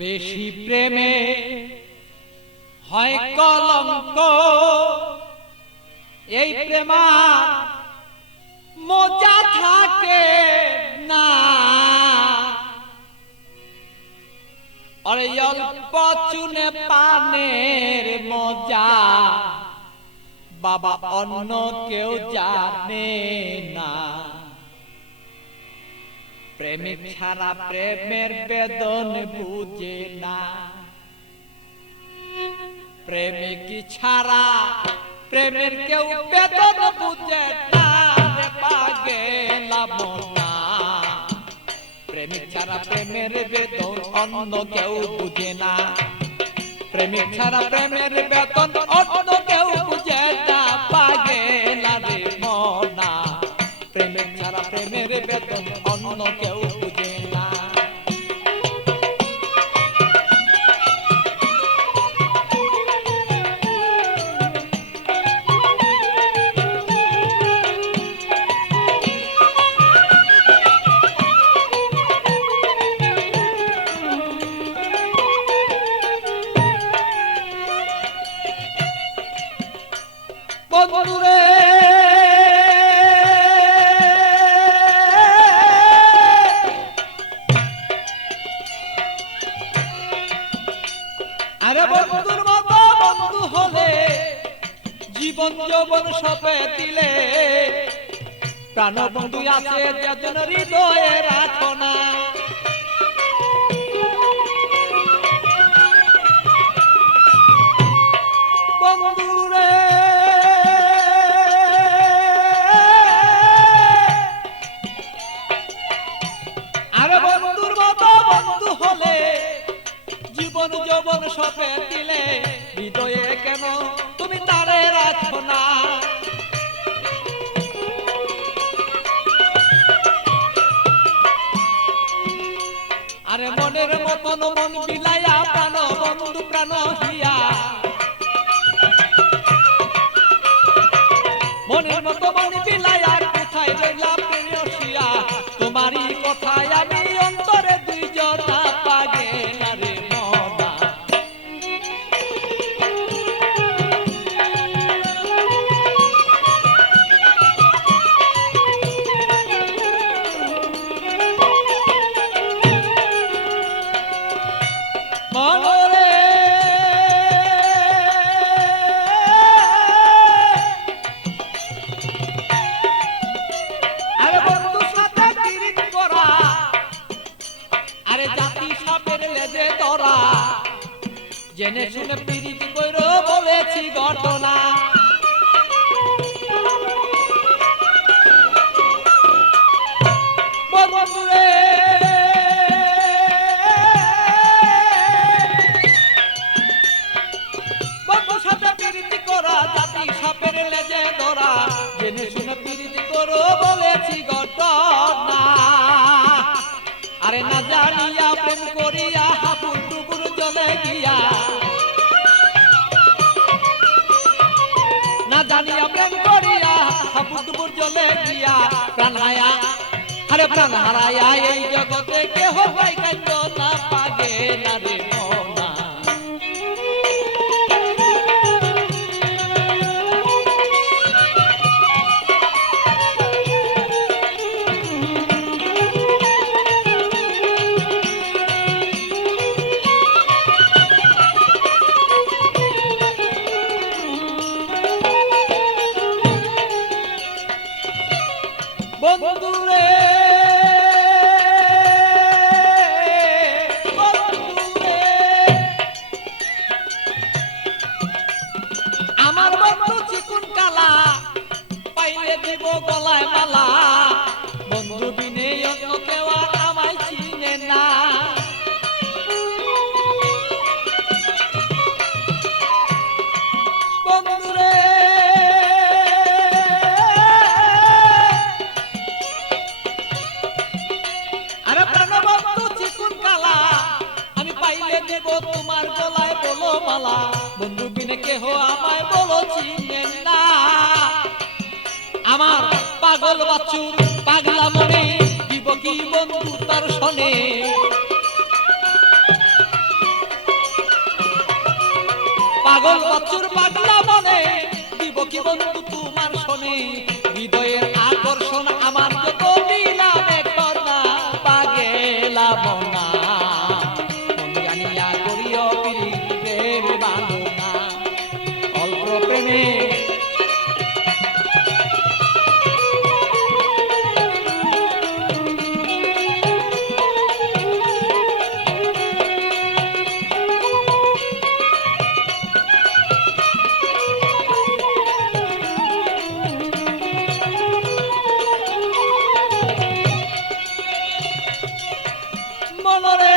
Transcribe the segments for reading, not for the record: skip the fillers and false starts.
বেশি প্রেমে হয় কলঙ্ক, এই প্রেমা মজা থাকে না। আরে অল্প চুনে পানের মজা বাবা অন্য কেউ জানে না। প্রেমিক ছাড়া প্রেমের বেদন বুঝে না। প্রেমিক ছাড়া প্রেমের কেউ বেদন বুঝে না রে পাগলা মনা। প্রেমিক ছাড়া প্রেমের বেদন অন্য কেউ বুঝে না। প্রেমিক ছাড়া প্রেমের বেদন অন্য কেউ বুঝে না পাগলা রে মনা। প্রেমিক ছাড়া প্রেমের বেদন অন্য কেউ বুঝে না। বন্ধুরে আরে বন্ধুর মতো বন্ধু হলে জীবন যৌবন সপে দিলে। প্রাণ বন্ধু আছে যেজন হৃদয়ে রাখো না। বন্ধুরে আরে বন্ধুর মতো বন্ধু হলে জীবন যৌবন সপে দিলে। হৃদয়ে কেন তুমি তারে রাখো না। আরে মনের মতন মন বিলাইয়া প্রাণ বন্ধু প্রাণ হিয়া। মনের মতো মন বিলাইয়া কোথায় রইলা প্রেয়সিয়া। তোমারই কথায় আমি অন্তরে দুই জনা পাগলা রে মনা। মনরে আরে বন্ধু সাথে পিরিত করা, আরে জাতি সাপের লেজে ধরা। জেনে শুনে পিরিত কইরো বলেছি ঘটনা। বন্ধুরে বন্ধু সাথে পিরিত করা, জাতি সাপের লেজে ধরা। জেনে শুনে পিরিত করো বলেছি ঘটনা। আরে না জানিয়া প্রেম করিয়া হাবুর ডুবুর জলে গিয়া। না জানিয়া প্রেম করিয়া হাবুর ডুবুর জলে গিয়া। প্রাণ হায়া আরে প্রাণ হারায়া এই জগতে কেহ পাই কাইন্দ না পাগলা রে মনা। বন্ধুরে বন্ধুরে আমার বন্ধু চিকুন কালা, পাইলে দিব গলায় মালা। বন্ধু বিনে অন্য কেউ আর আমায় চিনে না। বন্ধুরে আরে প্রাণ বন্ধু চিকুন কালা, আমি পাইলে দেব তোমার গলায় বলো মালা। বন্ধু বিনে কেহ আমায় বলো চিনে না। আমার পাগল বাছুর পাগলা মনে দিব কি বন্ধু তার শোনে। পাগল বছর পাগলা মনে দিব কি বন্ধু তোমার শোনে হৃদয়ের আকর্ষণ আমার যত দিলামে কন্যা পাগেলা বনা মন জানিয়া করিও প্রীতি প্রেম বাঁধনা অল্প প্রেমে মনরে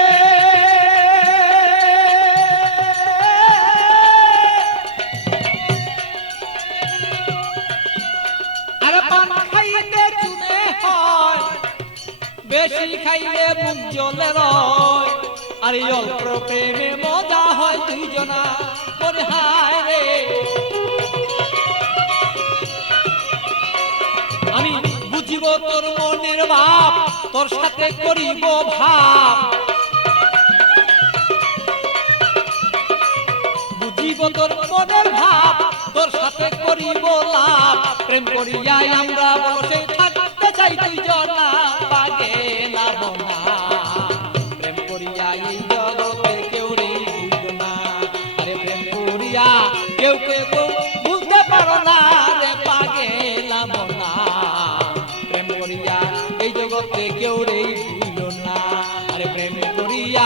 আর পান খাইলে চুনে হয় বেশি খাইলে মুখ জ্বলে রয় আর এই অল্প প্রেমে মজা হয় দুইজনা মনে হায় রে আমি বুঝিব তোর মনের ভাব তোর সাথে করিব ভাব বুঝিব তোর মনের ভাব তোর সাথে করিব লাভ প্রেম করিয়াই আমরা বসে থাকতে চাই দুইজনা পাগেলা বনা প্রেম করিয়া এই জগতে কেউ রে বুঝনা আরে প্রেম করিয়া কেউ কেউ বুঝতে পারো না রে পাগেলা বনা প্রেম করিয়া এই জগতে কেউ রে বুঝলো না আরে প্রেম করিয়া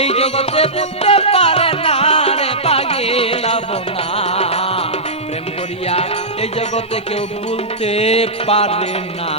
এই জগতে বুঝতে পারে না রে পাগেলা বনা প্রেম করিয়া এই জগতে কেউ ভুলতে পারে না।